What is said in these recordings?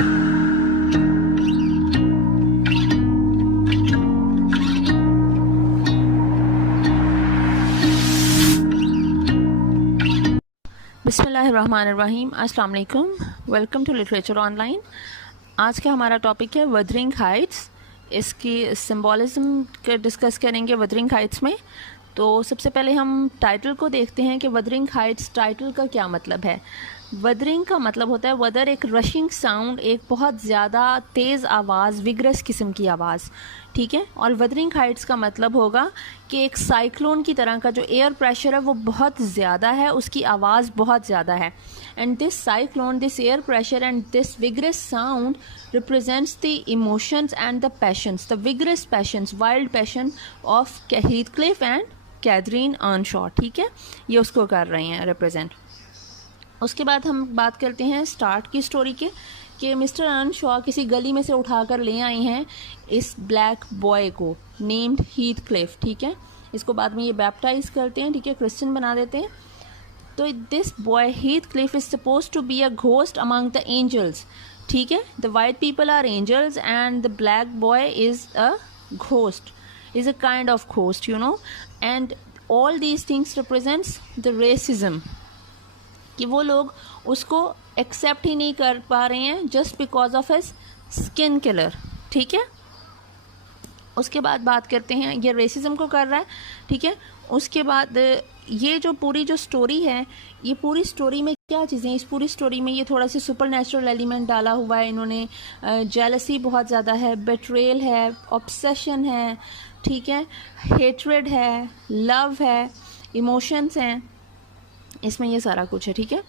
बिस्मिल्लाहिर्रहमानिर्रहीम, अस्सलाम वालेकुम। Welcome to literature online. आज का हमारा टॉपिक है वदरिंग हाइट्स। इसकी सिंबॉलिज्म के डिस्कस करेंगे वदरिंग हाइट्स में। तो सबसे पहले हम टाइटल को देखते हैं कि वदरिंग हाइट्स टाइटल का क्या मतलब है। वदरिंग का मतलब होता है वदर, एक रशिंग साउंड, एक बहुत ज़्यादा तेज़ आवाज़, विग्रस किस्म की आवाज़, ठीक है। और वदरिंग हाइट्स का मतलब होगा कि एक साइक्लोन की तरह का जो एयर प्रेशर है वो बहुत ज़्यादा है, उसकी आवाज़ बहुत ज़्यादा है। And this cyclone, this air pressure and this vigorous sound represents the emotions and the passions, the vigorous passions, wild passion of Heathcliff and Catherine Earnshaw, ठीक है। ये उसको कर रहे हैं रिप्रेजेंट। उसके बाद हम बात करते हैं स्टार्ट की स्टोरी के, कि मिस्टर अर्नशॉ किसी गली में से उठाकर ले आए हैं इस ब्लैक बॉय को नेम्ड हीथक्लिफ, ठीक है। इसको बाद में ये बैप्टाइज करते हैं, ठीक है, क्रिश्चियन बना देते हैं। तो this boy Heathcliff is suppose to be a ghost among the angels, ठीक है। The white people are angels and the black boy is a ghost, is a kind of ghost, you know. And all these things represents the racism, कि वो लोग उसको accept ही नहीं कर पा रहे हैं just because of his skin colour, ठीक है। उसके बाद बात करते हैं, ये रेसिज्म को कर रहा है, ठीक है। उसके बाद ये जो पूरी जो स्टोरी है, ये पूरी स्टोरी में क्या चीज़ें, इस पूरी स्टोरी में ये थोड़ा सा सुपर नेचुरल एलिमेंट डाला हुआ है इन्होंने। जेलसी बहुत ज़्यादा है, बेट्रेयल है, ऑब्सेशन है, ठीक है, हेट्रेड है, लव है, इमोशंस हैं, इसमें ये सारा कुछ है, ठीक है।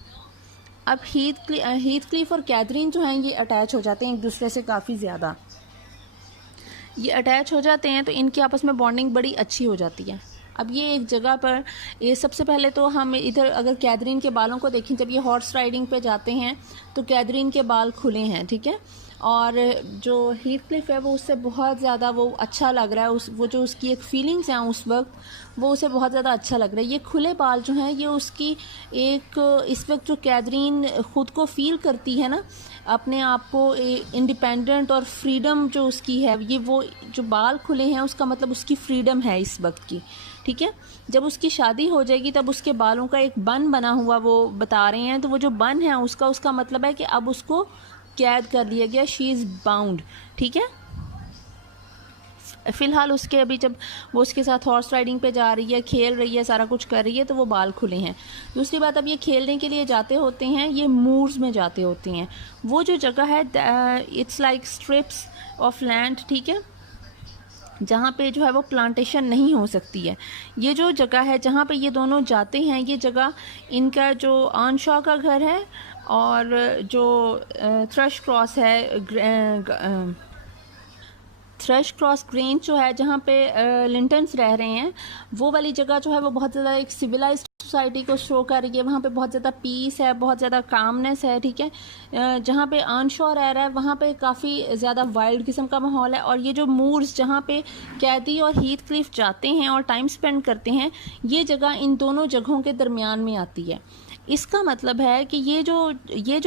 अब हीथक्लिफ और कैथरीन जो हैं ये अटैच हो जाते हैं एक दूसरे से काफ़ी ज़्यादा। ये अटैच हो जाते हैं तो इनकी आपस में बॉन्डिंग बड़ी अच्छी हो जाती है। अब ये एक जगह पर, ये सबसे पहले तो हम इधर अगर कैथरीन के बालों को देखें, जब ये हॉर्स राइडिंग पे जाते हैं तो कैथरीन के बाल खुले हैं, ठीक है। और जो हीथक्लिफ है वो उससे बहुत ज़्यादा वो अच्छा लग रहा है, वो जो उसकी एक फीलिंग्स हैं उस वक्त, वो उसे बहुत ज़्यादा अच्छा लग रहा है। ये खुले बाल जो हैं ये उसकी एक, इस वक्त जो कैथरीन ख़ुद को फील करती है ना, अपने आप को इंडिपेंडेंट और फ्रीडम जो उसकी है, ये वो जो बाल खुले हैं उसका मतलब उसकी फ्रीडम है इस वक्त की, ठीक है। जब उसकी शादी हो जाएगी तब उसके बालों का एक बन बना हुआ वो बता रहे हैं, तो वो जो बन है उसका मतलब है कि अब उसको कैद कर लिया गया, शी इज़ बाउंड, ठीक है। फ़िलहाल उसके अभी जब वो उसके साथ हॉर्स राइडिंग पे जा रही है, खेल रही है, सारा कुछ कर रही है, तो वो बाल खुले हैं। दूसरी बात, अब ये खेलने के लिए जाते होते हैं, ये मूर्स में जाते होते हैं। वो जो जगह है it's like strips of land, ठीक है, जहाँ पे जो है वो प्लांटेशन नहीं हो सकती है। ये जो जगह है जहाँ पे ये दोनों जाते हैं, ये जगह इनका जो अर्नशॉ का घर है, और जो थ्रश क्रॉस है, थ्रश क्रॉस ग्रेन जो है जहाँ पे लिंटन्स रह रहे हैं, वो वाली जगह जो है वो बहुत ज़्यादा एक सिविलाइज्ड सोसाइटी को शो कर रही है। वहाँ पे बहुत ज़्यादा पीस है, बहुत ज़्यादा कामनेस है, ठीक है। जहाँ पे अर्नशॉ रह रहा है वहाँ पे काफ़ी ज़्यादा वाइल्ड किस्म का माहौल है। और ये जो मूर्स जहाँ पे कैदी और हीथक्लिफ जाते हैं और टाइम स्पेंड करते हैं, ये जगह इन दोनों जगहों के दरमियान में आती है। इसका मतलब है कि ये जो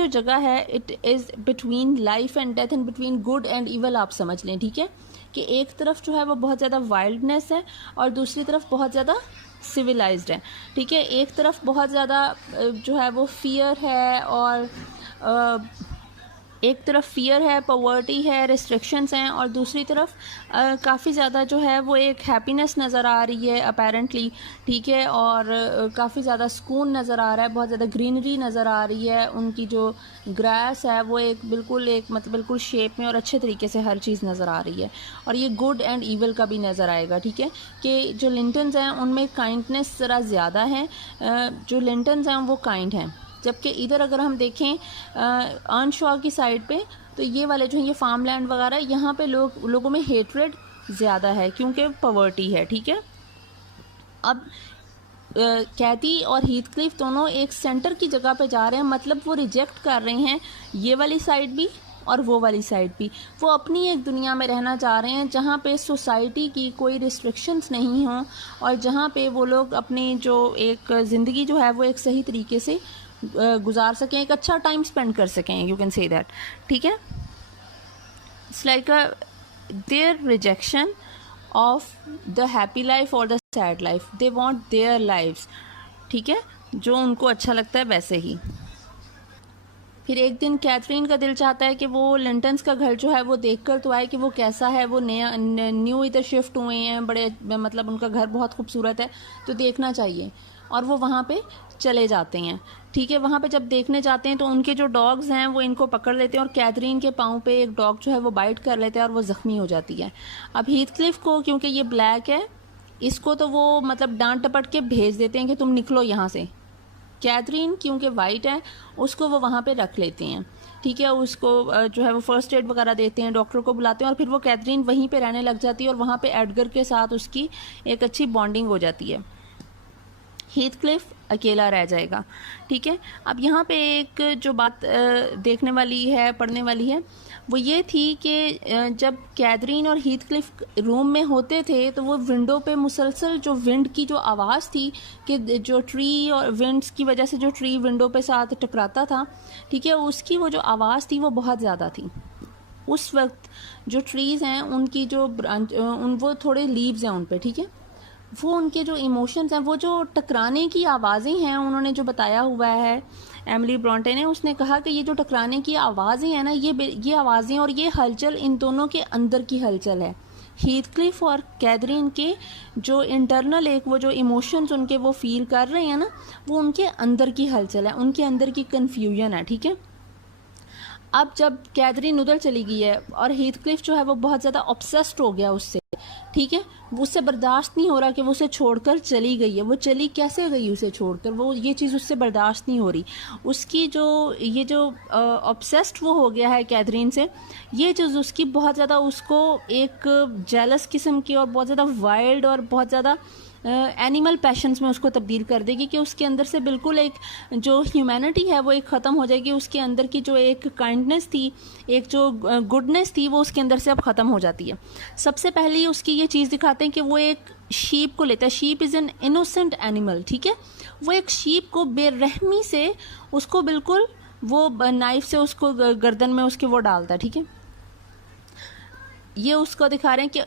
जगह है, it is between life and death and between good and evil, आप समझ लें, ठीक है। कि एक तरफ जो है वो बहुत ज़्यादा वाइल्डनेस है और दूसरी तरफ बहुत ज़्यादा सिविलाइज्ड है, ठीक है। एक तरफ बहुत ज़्यादा जो है वो फियर है, और एक तरफ फियर है, पॉवर्टी है, रिस्ट्रिक्शंस हैं, और दूसरी तरफ काफ़ी ज़्यादा जो है वो एक हैप्पीनेस नज़र आ रही है अपेरेंटली, ठीक है। और काफ़ी ज़्यादा सुकून नज़र आ रहा है, बहुत ज़्यादा ग्रीनरी नज़र आ रही है। उनकी जो ग्रास है वो एक मतलब बिल्कुल शेप में और अच्छे तरीके से हर चीज़ नज़र आ रही है। और ये गुड एंड ईवल का भी नज़र आएगा, ठीक है, कि जो लिंटन्स हैं उनमें काइंडनेस ज़रा ज़्यादा है, जो लिंटन्स हैं वो काइंड हैं। जबकि इधर अगर हम देखें अर्नशॉ की साइड पे, तो ये वाले जो हैं, ये फार्म लैंड वगैरह, यहाँ पे लोगों में हेट्रेड ज़्यादा है क्योंकि पॉवर्टी है, ठीक है। अब कैथी और हीथक्लिफ दोनों एक सेंटर की जगह पे जा रहे हैं, मतलब वो रिजेक्ट कर रहे हैं ये वाली साइड भी और वो वाली साइड भी। वो अपनी एक दुनिया में रहना चाह रहे हैं जहाँ पे सोसाइटी की कोई रिस्ट्रिक्शंस नहीं हों, और जहाँ पे वो लोग अपनी जो एक ज़िंदगी जो है वो एक सही तरीके से गुजार सकें, एक अच्छा टाइम स्पेंड कर सकें, यू कैन से दैट, ठीक है। It's like their rejection of the happy life और the sad life, they want their lifes, ठीक है, जो उनको अच्छा लगता है वैसे ही। फिर एक दिन कैथरीन का दिल चाहता है कि वो लिंटन्स का घर जो है वो देखकर तो आए कि वो कैसा है, वो नया न्यू इधर शिफ्ट हुए हैं, बड़े मतलब उनका घर बहुत खूबसूरत है तो देखना चाहिए, और वो वहाँ पे चले जाते हैं, ठीक है। वहाँ पे जब देखने जाते हैं तो उनके जो डॉग्स हैं वो इनको पकड़ लेते हैं और कैथरीन के पाँव पे एक डॉग जो है वो बाइट कर लेते हैं और वो ज़ख्मी हो जाती है। अब हीथक्लिफ को, क्योंकि ये ब्लैक है, इसको तो वो मतलब डांट टपट के भेज देते हैं कि तुम निकलो यहाँ से। कैथरीन क्योंकि वाइट है उसको वो वहाँ पे रख लेते हैं, ठीक है। उसको जो है वो फर्स्ट एड वगैरह देते हैं, डॉक्टर को बुलाते हैं, और फिर वो कैथरीन वहीं पे रहने लग जाती है और वहाँ पे एडगर के साथ उसकी एक अच्छी बॉन्डिंग हो जाती है। हीथक्लिफ अकेला रह जाएगा, ठीक है। अब यहाँ पे एक जो बात देखने वाली है, पढ़ने वाली है, वो ये थी कि जब कैथरीन और हीथक्लिफ रूम में होते थे तो वो विंडो पे मुसलसल जो विंड की जो आवाज़ थी कि जो ट्री और विंड्स की वजह से जो ट्री विंडो पे साथ टकराता था, ठीक है, उसकी वो जो आवाज़ थी वो बहुत ज़्यादा थी। उस वक्त जो ट्रीज़ हैं उनकी जो वो थोड़े लीव्स हैं उन पे, ठीक है, वो उनके जो इमोशंस हैं, वो जो टकराने की आवाज़ें हैं, उन्होंने जो बताया हुआ है एमिली ब्रॉन्टे ने, उसने कहा कि ये जो टकराने की आवाज़ें हैं ना, ये आवाज़ें और ये हलचल इन दोनों के अंदर की हलचल है। हीथक्लिफ और कैथरीन के जो इंटरनल एक वो जो इमोशंस उनके वो फील कर रहे हैं ना, वो उनके अंदर की हलचल है, उनके अंदर की कन्फ्यूजन है, ठीक है। अब जब कैथरीन उधर चली गई है और हीथक्लिफ जो है वो बहुत ज़्यादा ऑब्सेस्ड हो गया उससे, ठीक है, उससे बर्दाश्त नहीं हो रहा कि वो उसे छोड़कर चली गई है। वो चली कैसे गई उसे छोड़कर, वो ये चीज़ उससे बर्दाश्त नहीं हो रही। उसकी जो ये जो ऑब्सेस्ड वो हो गया है कैथरीन से, ये चीज़ उसकी बहुत ज़्यादा उसको एक जेलस किस्म की और बहुत ज़्यादा वाइल्ड और बहुत ज़्यादा एनिमल पैशंस में उसको तब्दील कर देगी कि उसके अंदर से बिल्कुल एक जो ह्यूमैनिटी है वो एक ख़त्म हो जाएगी। उसके अंदर की जो एक काइंडनेस थी, एक जो गुडनेस थी, वो उसके अंदर से अब ख़त्म हो जाती है। सबसे पहले उसकी ये चीज़ दिखाते हैं कि वो एक शीप को लेता है। Sheep is an innocent animal, ठीक है। वो एक शीप को बेरहमी से उसको बिल्कुल वो नाइफ से उसको गर्दन में उसके वो डालता है, ठीक है। ये उसको दिखा रहे हैं कि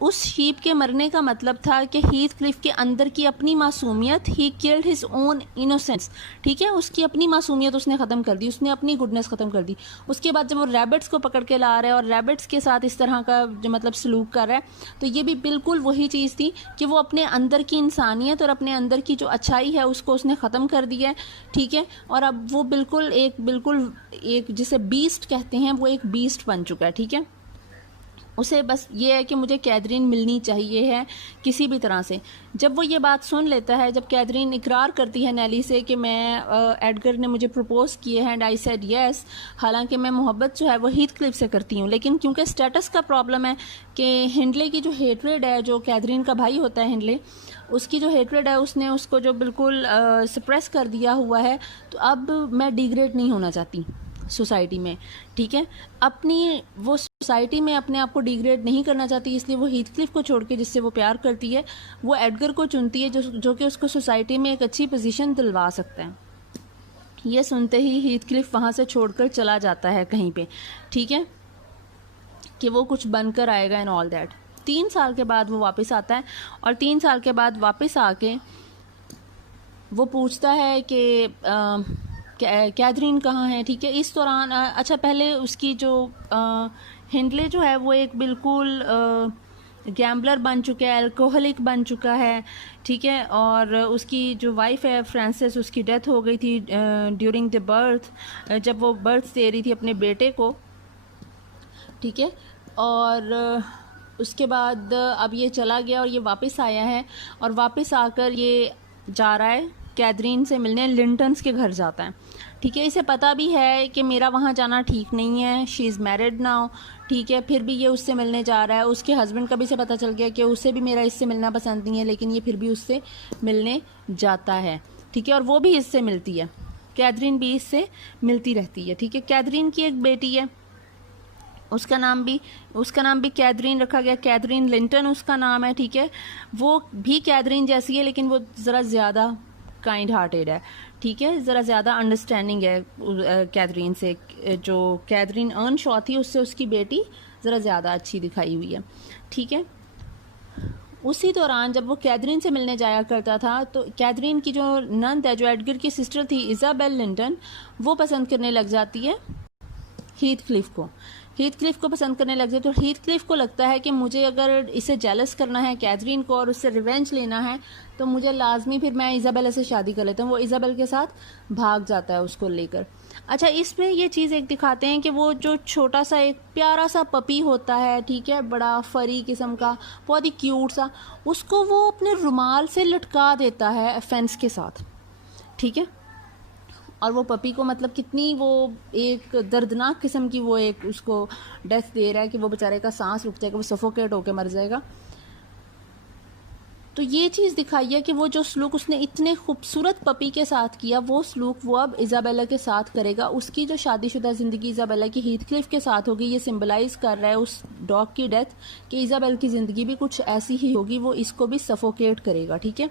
उस शीप के मरने का मतलब था कि हीथक्लिफ के अंदर की अपनी मासूमियत, he killed his own innocence, ठीक है, उसकी अपनी मासूमियत उसने ख़त्म कर दी, उसने अपनी गुडनेस ख़त्म कर दी। उसके बाद जब वो रैबिट्स को पकड़ के ला रहा है और रैबिट्स के साथ इस तरह का जो मतलब सलूक कर रहा है, तो ये भी बिल्कुल वही चीज़ थी कि वो अपने अंदर की इंसानियत और अपने अंदर की जो अच्छाई है उसको उसने ख़त्म कर दिया है, ठीक है। और अब वो बिल्कुल एक जिसे बीस्ट कहते हैं, वो एक बीस्ट बन चुका है, ठीक है। उसे बस ये है कि मुझे कैथरीन मिलनी चाहिए है किसी भी तरह से। जब वो ये बात सुन लेता है, जब कैथरीन इकरार करती है नेली से कि मैं एडगर ने मुझे प्रपोज किए हैं एंड आई सेड येस, हालांकि मैं मोहब्बत जो है वो हीथक्लिफ से करती हूँ, लेकिन क्योंकि स्टेटस का प्रॉब्लम है कि हिंडले की जो हेट्रेड है, जो कैथरीन का भाई होता है हिंडले, उसकी जो हेट्रेड है उसने उसको जो बिल्कुल सप्रेस कर दिया हुआ है, तो अब मैं डिग्रेड नहीं होना चाहती सोसाइटी में, ठीक है। अपनी वो सोसाइटी में अपने आप को डिग्रेड नहीं करना चाहती, इसलिए वो हीथक्लिफ को छोड़ के, जिससे वो प्यार करती है, वो एडगर को चुनती है जो कि उसको सोसाइटी में एक अच्छी पोजीशन दिलवा सकता है। ये सुनते ही हीथक्लिफ वहाँ से छोड़कर चला जाता है कहीं पे, ठीक है, कि वो कुछ बनकर आएगा एंड ऑल दैट। 3 साल के बाद वो वापस आता है और 3 साल के बाद वापस आके वो पूछता है कि कैथरीन कहाँ है, ठीक है। इस दौरान अच्छा, पहले उसकी जो हिंडले जो है वो एक बिल्कुल गैम्बलर बन चुका है, अल्कोहलिक बन चुका है, ठीक है। और उसकी जो वाइफ है फ्रांसिस, उसकी डेथ हो गई थी ड्यूरिंग द बर्थ, जब वो बर्थ दे रही थी अपने बेटे को, ठीक है। और उसके बाद अब ये चला गया और ये वापस आया है, और वापस आकर ये जा रहा है कैथरीन से मिलने, लिंटन्स के घर जाता है, ठीक है। इसे पता भी है कि मेरा वहाँ जाना ठीक नहीं है, शी इज़ मैरिड नाउ, ठीक है, फिर भी ये उससे मिलने जा रहा है। उसके हस्बैंड का भी से पता चल गया कि उसे भी मेरा इससे मिलना पसंद नहीं है, लेकिन ये फिर भी उससे मिलने जाता है, ठीक है। और वो भी इससे मिलती है, कैथरीन भी इससे मिलती रहती है, ठीक है। कैथरीन की एक बेटी है, उसका नाम भी कैथरीन रखा गया, कैथरीन लिंटन उसका नाम है, ठीक है। वो भी कैथरीन जैसी है, लेकिन वो ज़रा ज़्यादा काइंड हार्टेड है, ठीक है, ज़रा ज़्यादा अंडरस्टैंडिंग है कैथरीन से। जो कैथरीन अर्नशॉ थी उससे उसकी बेटी ज़रा ज़्यादा अच्छी दिखाई हुई है, ठीक है। उसी दौरान जब वो कैथरीन से मिलने जाया करता था तो कैथरीन की जो नंद है, जो एडगर की सिस्टर थी इज़ाबेल लिंटन, वो पसंद करने लग जाती है हीथक्लिफ को। हीथक्लिफ को पसंद करने लग जाए तो हीथक्लिफ को लगता है कि मुझे अगर इसे जेलस करना है कैथरीन को और उससे रिवेंज लेना है तो मुझे लाजमी फिर मैं इज़ाबेला से शादी कर लेता हूँ। वो इज़ाबेल के साथ भाग जाता है उसको लेकर। अच्छा, इसमें ये चीज़ एक दिखाते हैं कि वो जो छोटा सा एक प्यारा सा पपी होता है, ठीक है, बड़ा फरी किस्म का, बहुत ही क्यूट सा, उसको वो अपने रुमाल से लटका देता है फेंस के साथ, ठीक है। और वो पपी को मतलब कितनी वो एक दर्दनाक किस्म की वो एक उसको डेथ दे रहा है कि वो बेचारे का सांस रुक जाएगा, वो सफोकेट होकर मर जाएगा। तो ये चीज़ दिखाई है कि वो जो सलूक उसने इतने खूबसूरत पपी के साथ किया, वो सलूक वो अब इज़ाबेला के साथ करेगा। उसकी जो शादीशुदा ज़िंदगी इज़ाबेला की हीथक्लिफ के साथ होगी, ये सिंबलाइज़ कर रहा है उस डॉग की डेथ कि इज़ाबेल की ज़िंदगी भी कुछ ऐसी ही होगी, वो इसको भी सफोकेट करेगा, ठीक है।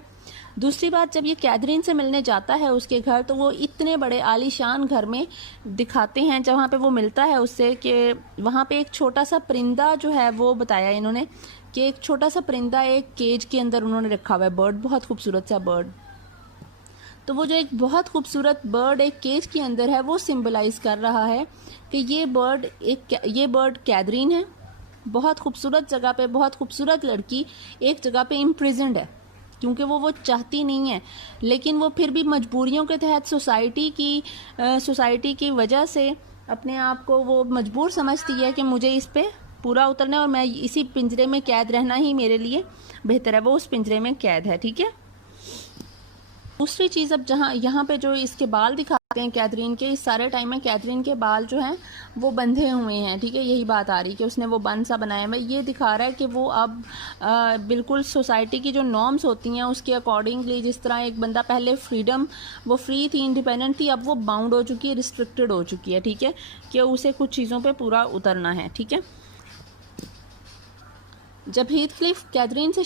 दूसरी बात, जब ये कैथरीन से मिलने जाता है उसके घर, तो वो इतने बड़े आलीशान घर में दिखाते हैं जहाँ पे वो मिलता है उससे कि वहाँ पे एक छोटा सा परिंदा जो है वो बताया इन्होंने कि एक छोटा सा परिंदा एक केज के अंदर उन्होंने रखा हुआ है, बर्ड, बहुत खूबसूरत सा बर्ड। तो वो जो एक बहुत खूबसूरत बर्ड एक केज के अंदर है वो सिंबलाइज कर रहा है कि ये बर्ड कैथरीन है, बहुत खूबसूरत जगह पे, बहुत खूबसूरत लड़की एक जगह पे इम्प्रिजन्ड है, क्योंकि वो चाहती नहीं है, लेकिन वो फिर भी मजबूरियों के तहत सोसाइटी की वजह से अपने आप को वो मजबूर समझती है कि मुझे इस पे पूरा उतरना है और मैं इसी पिंजरे में कैद रहना ही मेरे लिए बेहतर है। वो उस पिंजरे में कैद है, ठीक है। दूसरी चीज़, अब जहाँ यहाँ पे जो इसके बाल दिखाते हैं कैथरीन के, इस सारे टाइम में कैथरीन के बाल जो हैं वो बंधे हुए हैं, ठीक है। यही बात आ रही कि उसने वो बन सा बनाया है। ये दिखा रहा है कि वो अब बिल्कुल सोसाइटी की जो नॉर्म्स होती हैं उसके अकॉर्डिंगली, जिस तरह एक बंदा पहले वो फ्री थी, इंडिपेंडेंट थी, अब वो बाउंड हो चुकी है, रिस्ट्रिक्टेड हो चुकी है, ठीक है, कि उसे कुछ चीज़ों पर पूरा उतरना है, ठीक है। जब हीथक्लिफ कैथरीन से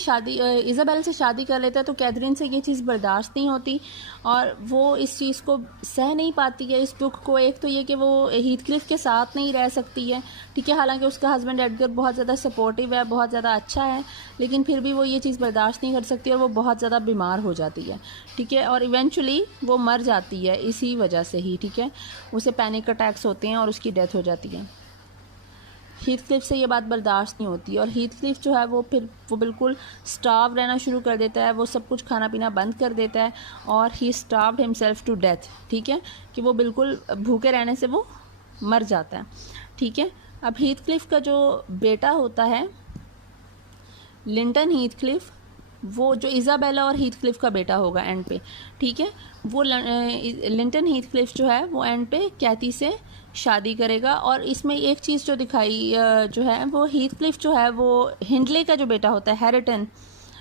इज़ाबेल से शादी कर लेता है तो कैथरीन से ये चीज़ बर्दाश्त नहीं होती और वो इस चीज़ को सह नहीं पाती है, इस दुख को। एक तो ये कि वो हीथक्लिफ के साथ नहीं रह सकती है, ठीक है, हालांकि उसका हस्बैंड एडगर बहुत ज़्यादा सपोर्टिव है, बहुत ज़्यादा अच्छा है, लेकिन फिर भी वो ये चीज़ बर्दाश्त नहीं कर सकती और वो बहुत ज़्यादा बीमार हो जाती है, ठीक है, और इवेंचुअली वो मर जाती है इसी वजह से ही, ठीक है। उसे पैनिक अटैक्स होते हैं और उसकी डेथ हो जाती है। हीथक्लिफ से ये बात बर्दाश्त नहीं होती और हीथक्लिफ जो है वो बिल्कुल स्टार्व रहना शुरू कर देता है, वो सब कुछ खाना पीना बंद कर देता है और ही स्टार्व्ड हिमसेल्फ टू डेथ, ठीक है, कि वो बिल्कुल भूखे रहने से वो मर जाता है, ठीक है। अब हीथक्लिफ का जो बेटा होता है लिंटन हीथक्लिफ, वो जो इज़ाबेला और हीथक्लिफ का बेटा होगा एंड पे, ठीक है, वो लिंटन हीथक्लिफ जो है वो एंड पे कैथी से शादी करेगा। और इसमें एक चीज़ जो दिखाई जो है वो हीथक्लिफ जो है वो हिंडले का जो बेटा होता है, हैरिटन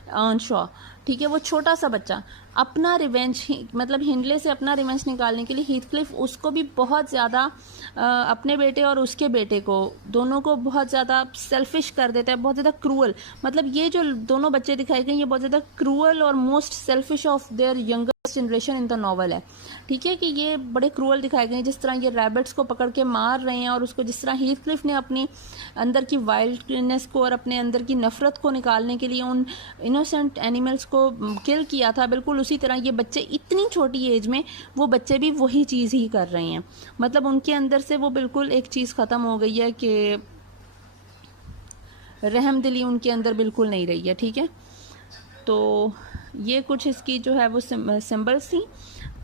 अर्नशॉ, ठीक है, वो छोटा सा बच्चा अपना रिवेंज मतलब हिंडले से अपना रिवेंज निकालने के लिए हीथक्लिफ उसको भी बहुत ज़्यादा अपने बेटे और उसके बेटे को दोनों को बहुत ज़्यादा सेल्फिश कर देता है, बहुत ज़्यादा क्रूअल। मतलब ये जो दोनों बच्चे दिखाए गए ये बहुत ज़्यादा क्रूअल और most selfish of their younger generation in the novel है, ठीक है, कि ये बड़े क्रूअल दिखाए गए हैं। जिस तरह ये रैबिट्स को पकड़ के मार रहे हैं और उसको जिस तरह हीथक्लिफ ने अपनी अंदर की वाइल्डनेस को और अपने अंदर की नफरत को निकालने के लिए उन इनोसेंट एनिमल्स को किल किया था, बिल्कुल उसी तरह ये बच्चे इतनी छोटी एज में वो बच्चे भी वही चीज़ ही कर रहे हैं। मतलब उनके अंदर से वो बिल्कुल एक चीज़ ख़त्म हो गई है कि रहमदिली उनके अंदर बिल्कुल नहीं रही है, ठीक है। तो ये कुछ इसकी जो है वो सिंबल्स थी।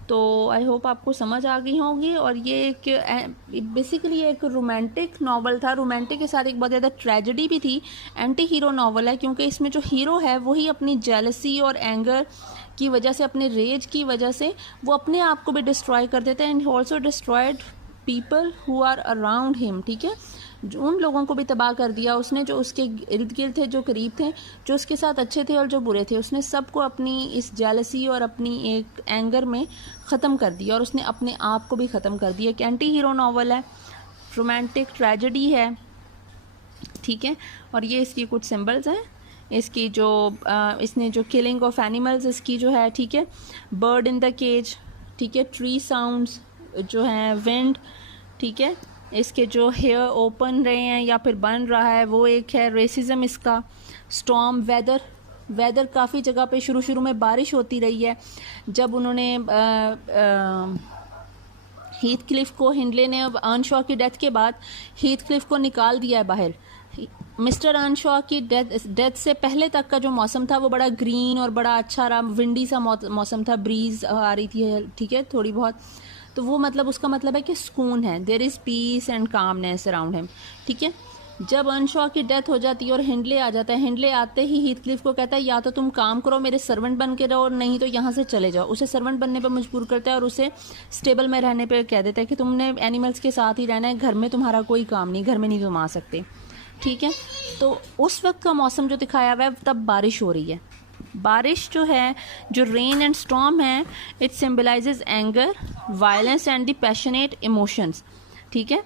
तो आई होप आपको समझ आ गई होंगी। और ये एक बेसिकली एक रोमांटिक नावल था, रोमांटिक के साथ एक बहुत ज़्यादा ट्रेजेडी भी थी। एंटी हीरो नावल है क्योंकि इसमें जो हीरो है वही अपनी जेलसी और एंगर की वजह से, अपने रेज की वजह से वो अपने आप को भी डिस्ट्रॉय कर देते हैं and also destroyed people who are around him, ठीक है, उन लोगों को भी तबाह कर दिया उसने जो उसके इर्द गिर्द थे, जो करीब थे, जो उसके साथ अच्छे थे और जो बुरे थे, उसने सबको अपनी इस जेलसी और अपनी एक एंगर में ख़त्म कर दिया और उसने अपने आप को भी ख़त्म कर दिया। एक एंटी हीरो नावल है, रोमांटिक ट्रेजेडी है, ठीक है, और ये इसकी कुछ सिंबल्स हैं। इसकी जो इसने जो किलिंग ऑफ एनिमल्स इसकी जो है, ठीक है, बर्ड इन द केज, ठीक है, ट्री साउंड्स जो हैं, विंड, ठीक है, इसके जो हेयर ओपन रहे हैं या फिर बन रहा है वो एक है, रेसिज्म इसका, स्टॉर्म, वेदर काफ़ी जगह पे शुरू में बारिश होती रही है। जब उन्होंने हीथ क्लिफ को, हिंडले ने अर्नशॉ की डेथ के बाद हीथ क्लिफ को निकाल दिया है बाहर। मिस्टर अर्नशॉ की डेथ से पहले तक का जो मौसम था वो बड़ा ग्रीन और बड़ा अच्छा रहा, विंडी सा मौसम था, ब्रीज आ रही थी, ठीक है, थोड़ी बहुत। तो वो मतलब उसका मतलब है कि सुकून है, there is peace and calmness around him, ठीक है। जब अर्नशॉ की डेथ हो जाती है और हिंडले आ जाता है, हिंडले आते ही हीथ क्लिफ को कहता है या तो तुम काम करो, मेरे सर्वेंट बन के रहो, नहीं तो यहाँ से चले जाओ। उसे सर्वेंट बनने पर मजबूर करता है और उसे स्टेबल में रहने पर कह देता है कि तुमने एनिमल्स के साथ ही रहना है, घर में तुम्हारा कोई काम नहीं, घर में नहीं तुम आ सकते, ठीक है। तो उस वक्त का मौसम जो दिखाया हुआ है, तब बारिश हो रही है। बारिश जो है, जो रेन एंड स्टॉर्म है, it symbolises anger, violence and the passionate emotions, ठीक है।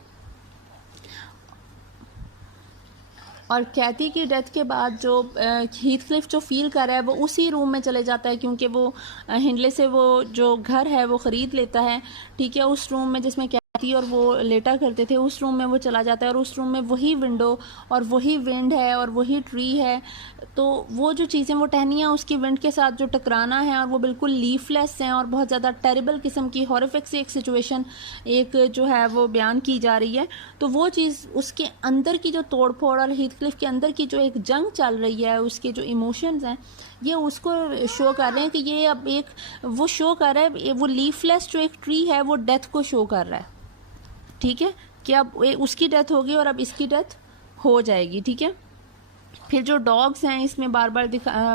और कैथी की डेथ के बाद जो हीथ क्लिफ जो फील कर रहा है वो उसी रूम में चले जाता है, क्योंकि वो हिंडले से वो जो घर है वो ख़रीद लेता है, ठीक है। उस रूम में जिसमें कैथी और वो लेटा करते थे, उस रूम में वो चला जाता है और उस रूम में वही विंडो और वही विंड है और वही ट्री है। तो वो जो चीज़ें, वो टहनियाँ उसकी विंड के साथ जो टकराना है, और वो बिल्कुल लीफलेस हैं और बहुत ज़्यादा टेरिबल किस्म की हॉरिफिक सी एक सिचुएशन एक जो है वो बयान की जा रही है। तो वो चीज़, उसके अंदर की जो तोड़ फोड़ और हीथ क्लिफ के अंदर की जो एक जंग चल रही है, उसके जो इमोशंस हैं, ये उसको शो कर रहे हैं कि ये अब एक, वो शो कर रहा है, वो लीफलेस जो एक ट्री है वो डेथ को शो कर रहा है, ठीक है, कि अब उसकी डेथ होगी और अब इसकी डेथ हो जाएगी, ठीक है। फिर जो डॉग्स हैं, इसमें बार बार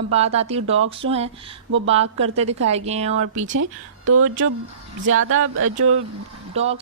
बात आती है, डॉग्स जो हैं वो बाग करते दिखाए गए हैं और पीछे, तो जो ज़्यादा जो डॉग्स